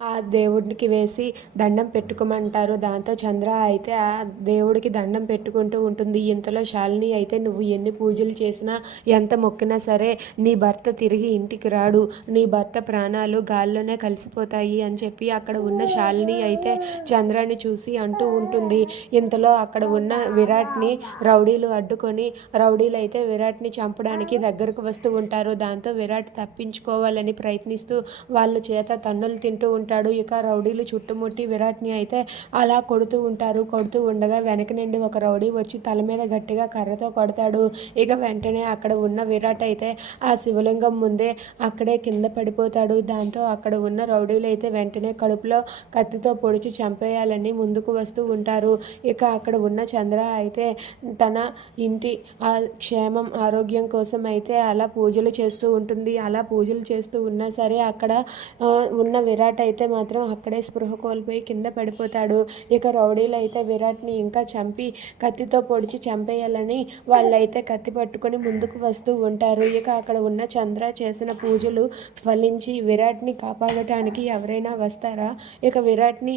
ఆ దేవుడికి వేసి దండం పెట్టుకోమంటారు. దాంతో చంద్ర అయితే ఆ దేవుడికి దండం పెట్టుకుంటూ ఉంటుంది. ఇంతలో శాలిని అయితే నువ్వు ఎన్ని పూజలు చేసినా ఎంత మొక్కినా సరే నీ భర్త తిరిగి ఇంటికి రాడు, నీ భర్త ప్రాణాలు గాల్లోనే కలిసిపోతాయి అని చెప్పి అక్కడ ఉన్న శాలిని అయితే చంద్రాన్ని చూసి అంటూ ఉంటుంది. ఇంతలో అక్కడ ఉన్న విరాట్ని రౌడీలు అడ్డుకొని రౌడీలు అయితే విరాట్ని చంపడానికి దగ్గరకు వస్తూ ఉంటారు. దాంతో విరాట్ తప్పించుకోవాలని ప్రయత్నిస్తూ వాళ్ళ చేత తన్నులు తింటూ ఉంటాడు. ఇక రౌడీలు చుట్టుముట్టి విరాట్ని అయితే అలా కొడుతూ ఉంటారు. కొడుతూ ఉండగా వెనక నుండి ఒక రౌడీ వచ్చి తల మీద గట్టిగా కర్రతో కొడతాడు. ఇక వెంటనే అక్కడ ఉన్న విరాట్ అయితే ఆ శివలింగం ముందే అక్కడే కింద పడిపోతాడు. దాంతో అక్కడ ఉన్న రౌడీలు అయితే వెంటనే కడుపులో కత్తితో పొడిచి చంపేయాలని ముందుకు వస్తూ ఉంటారు. ఇక అక్కడ ఉన్న చంద్ర అయితే తన ఇంటి ఆ క్షేమం ఆరోగ్యం కోసం అయితే అలా పూజలు చేస్తూ ఉంటుంది. అలా పూజలు చేస్తూ ఉన్నా సరే అక్కడ ఉన్న విరాట్ అయితే మాత్రం అక్కడే స్పృహ కోల్పోయి కింద పడిపోతాడు. ఇక రౌడీలు అయితే విరాట్ని ఇంకా చంపి కత్తితో పొడిచి చంపేయాలని వాళ్ళైతే కత్తి పట్టుకొని ముందుకు వస్తూ ఉంటారు. ఇక అక్కడ ఉన్న చంద్ర చేసిన పూజలు ఫలించి విరాట్ని కాపాడటానికి ఎవరైనా వస్తారా? ఇక విరాట్ని